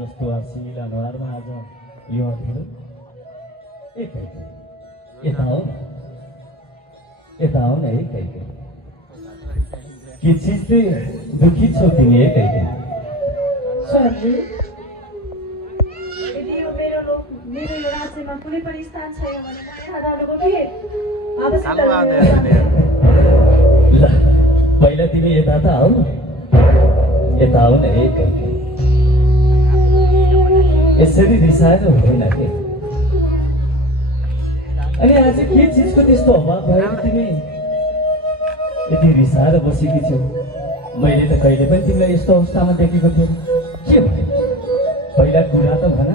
जस्तो हँसिल अनुहारमा आज यो अँध्यारो एकै यता हो न एकै के चिज चाहिँ दुखी छौ तिमी एकै सरजी यदि यो मेरो यो राज्यमा कुनै पनि स्थान छैन भने म यहाँ जानुको के आवश्यकता ल पहिला तिमी यता त आऊ यता आऊ न एकै यसरी रिसाएर हुँदैन के अनि आज के चिजको त्यस्तो अभाव भयो तिमी यति रिसाएर बसेकी छौ मैले त कहिले पनि तिमीलाई यस्तो अवस्थामा देखेको थिएँ के भयो पहिला कुरा त भन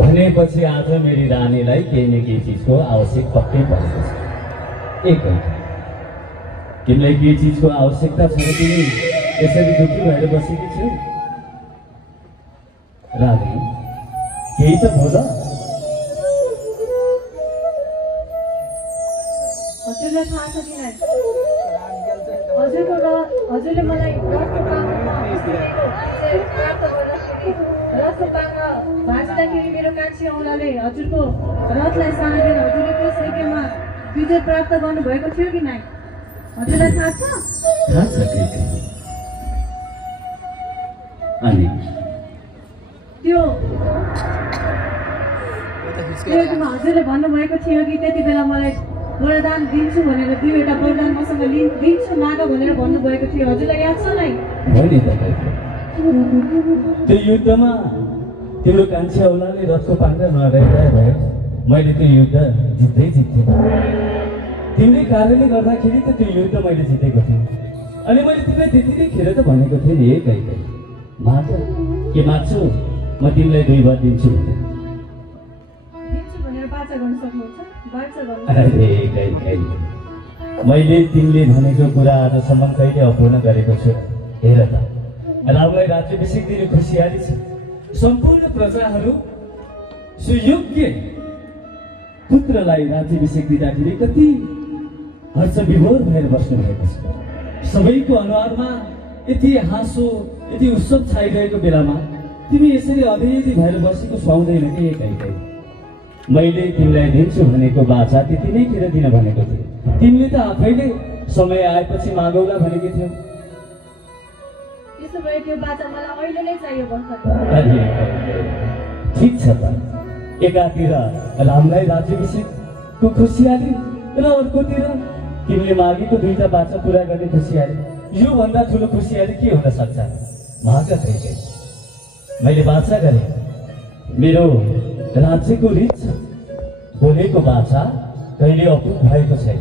भनेपछि आज मेरी रानीलाई केही न केही चिजको आवश्यक पक्कै परेको छ एकै तिमीलाई के चिजको आवश्यकता छ तिमी यसरी दुःखी भएर बसेकी छौ रानी केही त बोल हजुरलाई थाहा छ कि नै हजुरले मलाई रथको पाङमा भाँच्दाखेरि मेरो कान्छी औँलाले हजुरको रथलाई साँडेर हजुरले त्यस यज्ञमा विजय प्राप्त गर्नुभएको थियो कि नै हजुरलाई थाहा छ अनि त्यो हजुरले भन्नुभएको थियो कि त्यति बेला मलाई वरदान दिन्छु भनेर दुईवटा वरदान मसँग दिन्छु माग भनेर भन्नुभएको थियो हजुरलाई याद छ नै त्यो युद्धमा तिम्रो कान्छी औलाले रथको पाङ्ग्रा नरहेको भयो मैले त्यो युद्ध जित्दै जित्थेँ तिमीले कारणले गर्दाखेरि त त्यो युद्ध मैले जितेको थिएँ अनि मैले तिमीलाई त्यतिखेर त भनेको थिएँ नि एकै माग के माग्छु म तिमीलाई 2 बार दिन्छु भनेर बाचा गर्न सक्नुहुन्छ मैले तिमीले भनेको कुरा आजसम्म कहिले अपूर्ण गरेको छु हेर त रामलाई राज्याभिषेक दिने खुसियाली छ सम्पूर्ण प्रजाहरू सुयोग्य पुत्रलाई राज्याभिषेक दिँदाखेरि कति हर्ष विभोर भएर बस्नु भएको छ सबैको अनुहारमा यति हाँसो यति उत्सव छाइरहेको बेलामा तिमी यसरी अधेरी भएर बसेको सुहाउँदैन कि एकै मैले तिमीलाई दिन्छु भनेको बाचा त्यति नै खेर दिन भनेको थिएँ तिमीले त आफैले समय आएपछि मागौला भनेको थियौ त्यसो भए त्यो बाचा मलाई अहिले नै चाहियो ठिक छ त एकातिर रामलाई राज्याभिषेकको खुसियाली र अर्कोतिर तिमीले मागेको 2टा बाचा पुरा गर्ने खुसियाली यो भन्दा ठुलो खुसियाली के हुन सक्छ माग एकै मैले बाचा गरेँ मेरो राज्यको रिच छ बोलेको बाचा कहिले अपुग भएको छैन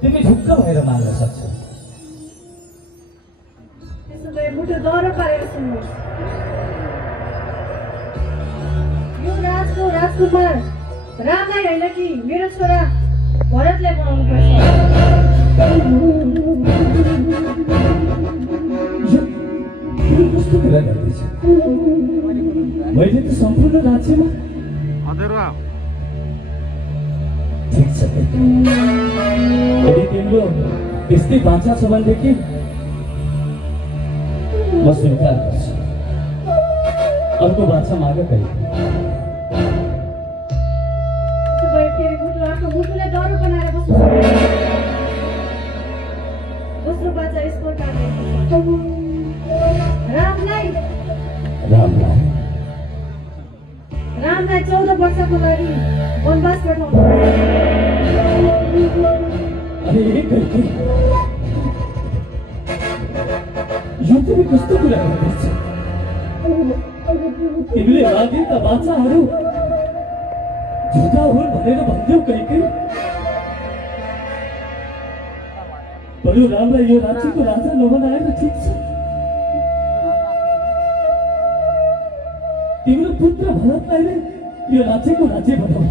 तिमी ढुक्क भएर माग्न सक्छौ त्यसो भए मुटु डर पारेर सुन्नुहोस् यो राजको राजकुमार रामलाई होइन कि मेरो छोरा भरतलाई बनाउनु पर्छ कस्तो कुरा गर्दैछु मैले त सम्पूर्ण राज्यमा ठिक छ यदि तिम्रो त्यस्तै बाचा छ भनेदेखि म स्वीकार गर्छु अर्को बाचा माग कहिले मुटुलाई डरो बनाएर बस्नु दोस्रो बाचा यस प्रकारले रामलाई 14 वर्षको लागि वनवास पठाउनु यो तिमी कस्तो कुरा गर्दैछ तिमीले मागेका बाचाहरू झुटा हुन् भनेर भन्थ्यौ कहिकै बरु रामलाई यो राज्यको राजा नबनाएर ठिक छ तिम्रो पुत्र भरतलाई नै यो राज्यको राज्य बनाऊ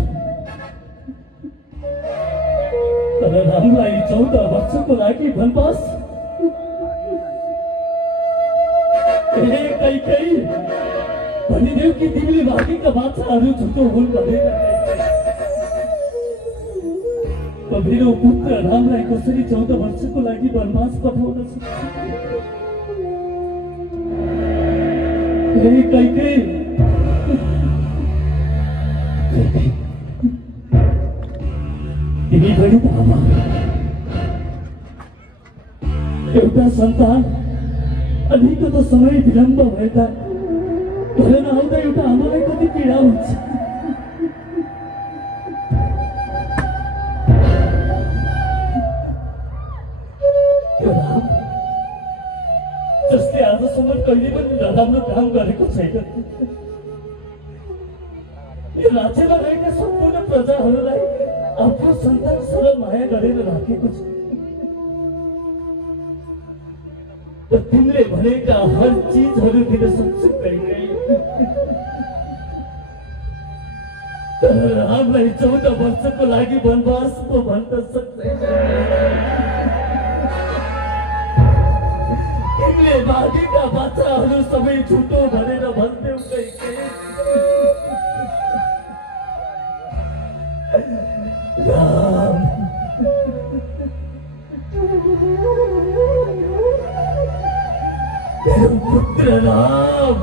तर रामलाई 14 वर्षको लागि वनवास कहीँ भनिदेऊ कि तिमीले मागेका बाचाहरू झुटो हुन् भनेर मेरो पुत्र रामलाई कसरी 14 वर्षको लागि वनवास पठाउन सक्छ? हे कैकेयी, तिमी पनि आमा, एउटा सन्तान अलिकति समय विलम्ब भएता घर नआउँदा एउटा आमालाई कति पीडा हुन्छ। जसले आजसम्म कहिले पनि नराम्रो काम गरेको छैन, यो राज्यमा रहेका सम्पूर्ण प्रजाहरूलाई आफ्नो सन्तान सरह माया गरेर राखेको छ। तिमीले भनेका हर चिजहरू दिन सक्छु कैकेयी, तर रामलाई 14 वर्षको लागि वनवास पो भन्न सक्दैन। तिमीले मागेका बाचाहरू सबै झुटो भनेर भन्थ्यौ कैकेयी। राम, मेरो पुत्र राम,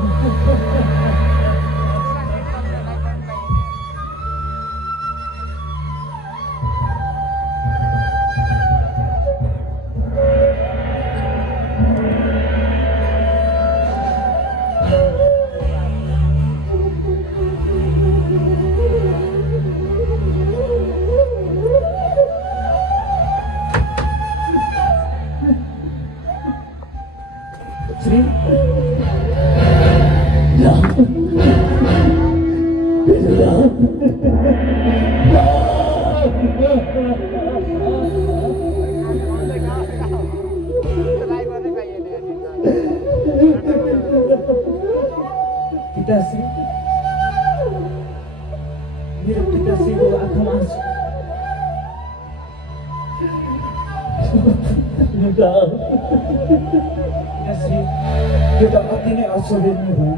पिताश्री, मेरो पिताश्रीको आँखामा आँसु। पिताश्री, यो त अति नै अस्वाभाविक भयो।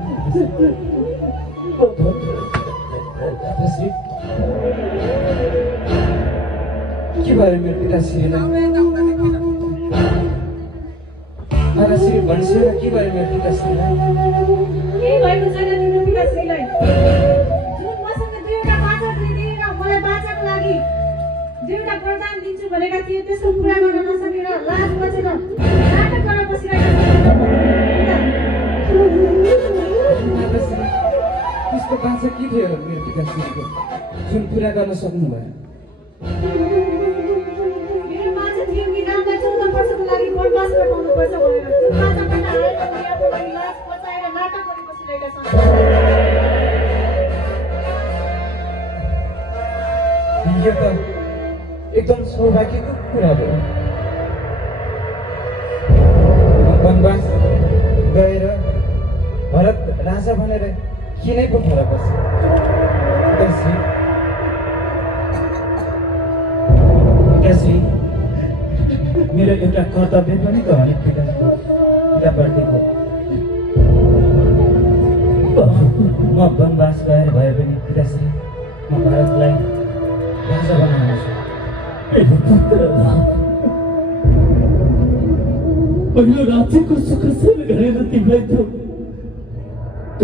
पिताश्री, के भयो मेरो पिताश्रीलाई? माताश्री भनिसकेर के भयो मेरो पिताश्रीलाई? केही भएको छैन तिम्रो पिताश्रीलाई। जुन मसँग 2वटा बाचा दिएर मलाई बाचाको लागि 2वटा वरदान दिन्छु भनेका थिए, त्यसको पुरा गर्न नसकेर लाज बचेर नाटक गरेर बसिरहेका माताश्री, त्यसको बाचा के थियो मेरो पिताश्रीको जुन पुरा गर्न सक्नु भयो? मेरो बाचा थियो कि रामलाई 14 वर्षको लागि वनवास पठाउनु पर्छ भनेर। जुन बाचाबाट आएर उनीहरूको लागि लाज बचाएर नाटक गरी बसिरहेका छन्। यो त एकदम सौभाग्यको कुरा भयो। वनवास गएर भरत राजा भनेर किनै पो फरक पर्छ? पिताश्री, मेरो एउटा कर्तव्य पनि त हो नि पिताप्रतिको। म वनवास गएर भए पनि पिताश्री, म भारतलाई राजा बनाउनेछु। पहिलो राज्यको सुख सेव गरेर तिमीलाई त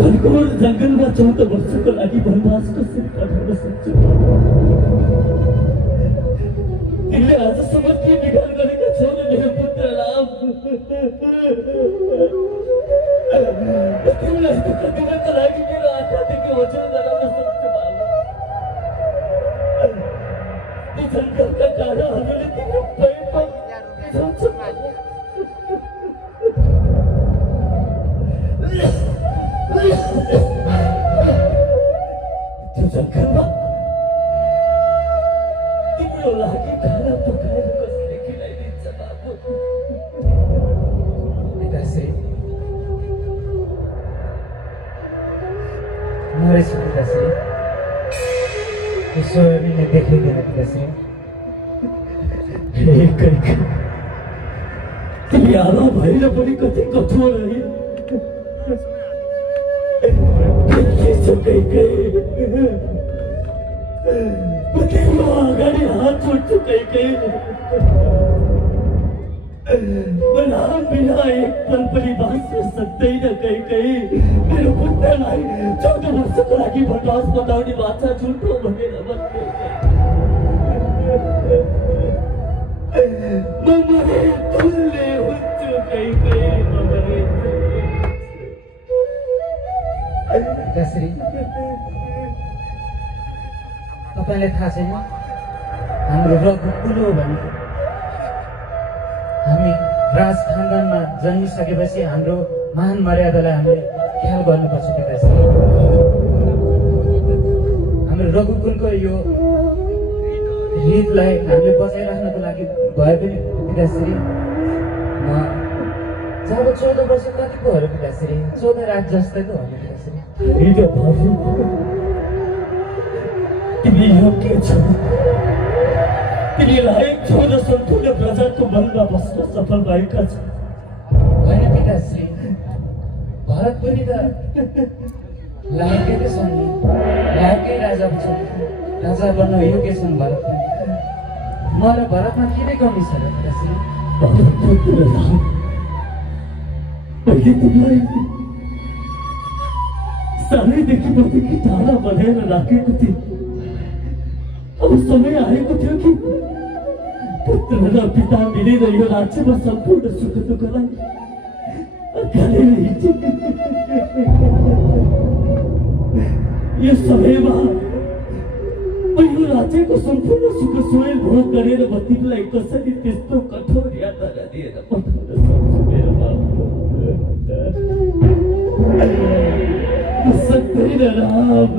घरकोर जङ्गलमा 14 वर्षको लागि वनवास कसरी पठाउन सक्छु? तिमीले आजसम्म के बिगार गरेका छैन मेरो पुत्र राम? तिमीलाई दुःख दिनको लागि मेरो आँखादेखि ओझेल गराउन सक्छु बाबु। ती जङ्गलका काँडाहरूले तिम्रो पैमा झल्छ। त्यो जङ्गलमा तिम्रो लागि खाना पकाएर कसले खिलाइदिन्छ बाबु? पिताश्री, मरेछु पिताश्री। सोयाबिनले देखाइदिएन पिताश्री। हे कैकेयी, तिमी आमा भएर पनि कति कठोर है। के छ कैकेयी? म अगाडि हात जोड्छु कहीँ राम बिना एक पल पनि बाँच्न सक्दैन कहीँ मेरो पुत्रलाई 14 वर्षको लागि भटास बताउने बाछा झुटो भनेर भन्नु म मरे तुल्य हुन्छु कहीँ म मरे पिताश्री तपाईँलाई थाहा छैन हाम्रो रघु कुन हो भने हामी राज खानदानमा जन्मिसकेपछि हाम्रो महान मर्यादालाई हामीले ख्याल गर्नुपर्छ पिताश्री हाम्रो रघुकुलको यो रीतलाई हामीले बचाइराख्नको लागि भए पनि पिताश्री जब 14 वर्ष कतिको हो र पिताश्री 14 रात जस्तैको हो पिताश्री तिमी योग्य छौ तिमीलाई 14 सम्पूर्ण प्रजाको मनमा बस्न सफल भएका छौ होइन पिताश्री भरत पनि त लायकै त छन् नि लायकै राजा छन् राजा बन्न योग्य छन् भरत पनि म र भरतमा किन कमी छ र पिताश्री मैले तिमीलाई सानैदेखि मदेखि टाढा बनाएर राखेको थिएँ अब समय आएको थियो कि पुत्र र पिता मिलेर यो राज्यमा सम्पूर्ण सुख दुःखलाई अगालेर हिँड्थे यो समयमा यो राज्यको सम्पूर्ण सुख स्वयं भोग गरेर म तिमीलाई कसरी त्यस्तो कठोर यातना दिएर पठाउन सक्छु मेरो बाबु सक्दैन राम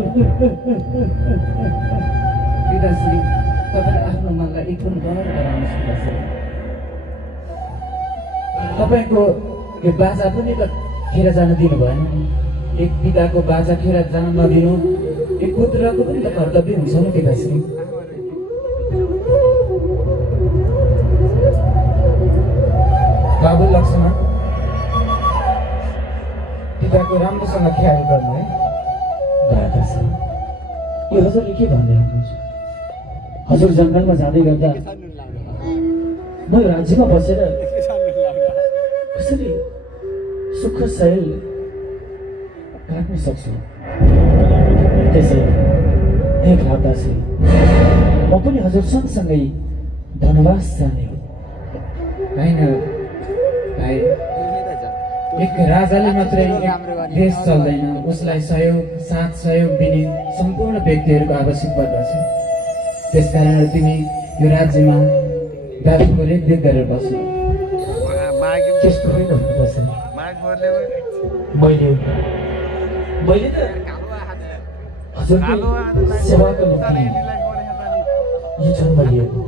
पिताश्री तपाईँ आफ्नो मनलाई एकदम डर गराउनुहोस् पिताश्री तपाईँको यो बाजा पनि त खेर जान दिनु भएन नि एक पिताको बाजा खेर जान नदिनु एक पुत्रको पनि त कर्तव्य हुन्छ नि पिताश्री बाबु लक्ष्मण पिताको राम्रोसँग ख्याल गर्नु है दादाश्री यो हजुरले के भन्दै हुनुहुन्छ हजुर जङ्गलमा जाँदै गर्दा म यो राज्यमा बसेर कसरी सुख शैल काट्न सक्छु त्यसैले हे दादाश्री म पनि हजुर सँगसँगै वनवास जाने हो होइन भाइ एक राजाले मात्रै देश चल्दैन उसलाई साथ सहयोग दिने सम्पूर्ण व्यक्तिहरूको आवश्यक पर्दछ त्यसकारण तिमी यो राज्यमा दाजुको रेखदेख गरेर बस्नु त्यस्तो होइन मैले त हजुरको सेवाको निम्ति यो जन्म लिएको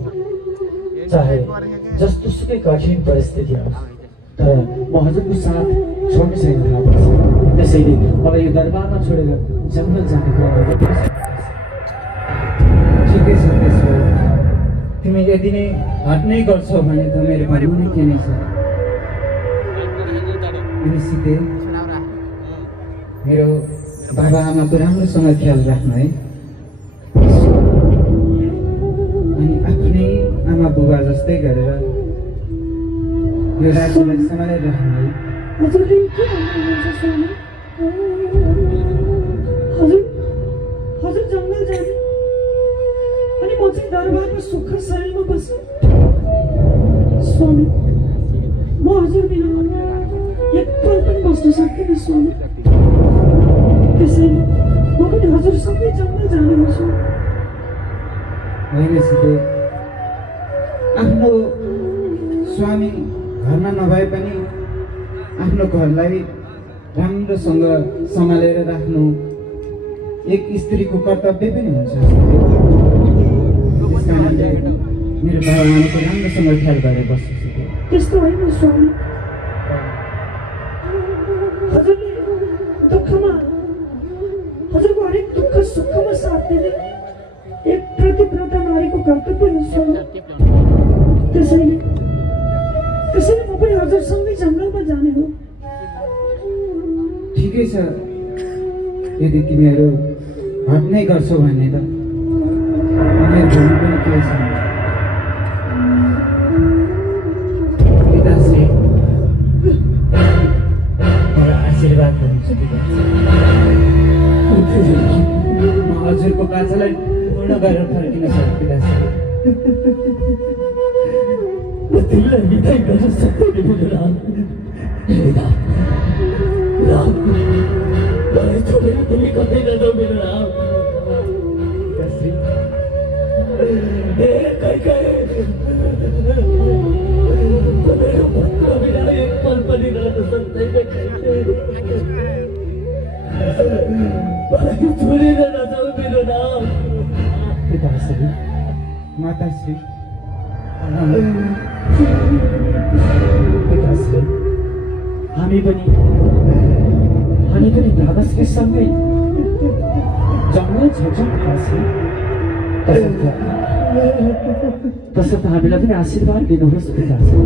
चाहे जस्तो सुकै कठिन परिस्थिति आओस् तर म हजुरको साथ छोड्ने छैन त्यसैले मलाई यो दरबारमा छोडेर जङ्गल जाने कुरा ठिकै छ त्यसो तिमी यदि नै हट्नै गर्छौ भने त मेरो भन्नु नै के नै छ अनि सिधै मेरो बाबा आमाको राम्रोसँग ख्याल राख्नु है अनि आफ्नै आमा बुबा जस्तै गरेर यो राज्यलाई सम्हालेर राख्नु है हजुरले के भन्नुहुन्छ स्वामी हजुर जङ्गल जाने अनि म चाहिँ दरबारमा सुख शैलमा बस्छु स्वामी म हजुर बिना एक पल पनि बस्न सक्दिनँ स्वामी त्यसैले म पनि हजुरसँगै जङ्गल जाने हुन्छु होइन सिधै आफ्नो स्वामी घरमा नभए पनि आफ्नो घरलाई राम्रोसँग सम्हालेर राख्नु एक स्त्रीको कर्तव्य पनि हुन्छ त्यस कारणले मेरो बाबा आमाको राम्रोसँग ख्याल गरेर बस्छु त्यस्तो होइन स्वामी हजुरले दुःखमा हजुरको हरेक दुःख सुखमा साथ दिने एक प्रतिव्रता नारीको कर्तव्य हो स्वामी त्यसैले म पनि हजुरसँगै जङ्गलमा जाने हो ठिकै छ यदि तिमीहरू हट्नै गर्छौ भने त मलाई भन्नु पनि केही छैन। पिताश्री, मलाई आशीर्वाद गर्नुहुन्छ पिताश्री। म हजुरको बाचालाई पूर्ण गरेर फर्किन सक्छु पिताश्री। म तिमीलाई बिदाई गर्न सक्दैन मेरो राम। राम, मलाई छोडेर तिमी कतै नजाऊ मेरो राम। पिताश्री, मेरो पुत्र बिना एक पल पनि रहन सक्दैन। मलाई छोडेर नजाऊ मेरो राम। पिताश्री, माताश्री, पिताश्री, हामी पनि बाबाश्रीसँगै जङ्गल छेउछौँ पिताश्री। तसर्थ हामीलाई पनि आशीर्वाद दिनुहोस् पिताश्री।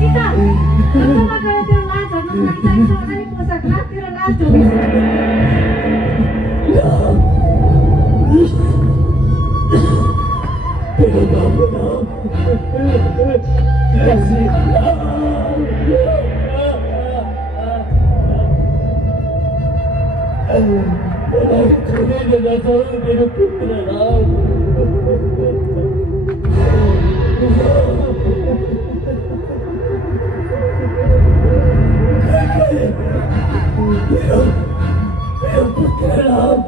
सीता, अन्त्यमा गएर त्यो लाज हटाउन चाहिन्छ अनि पोसाक राखेर लाज ढोक्छ। मेरो बाबु राम। पिताश्री, मलाई छोडेर नजाऊ मेरो पुत्र राम। मेरो पुत्र राम।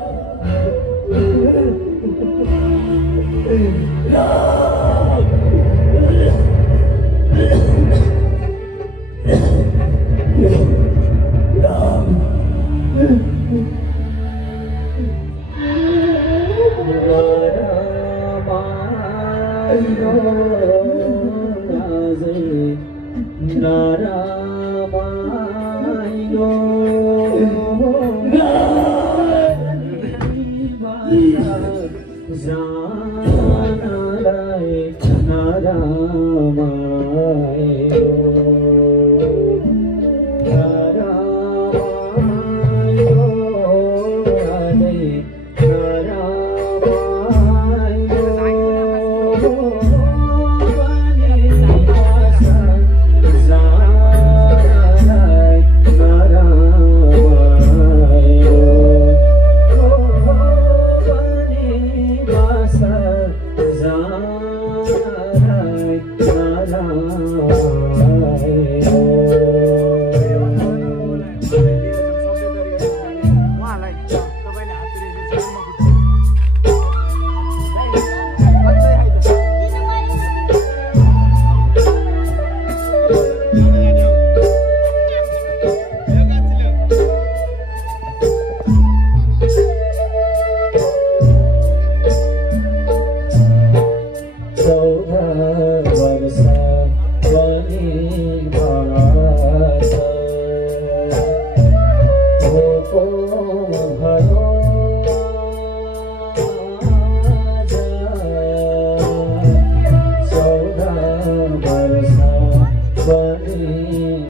Nara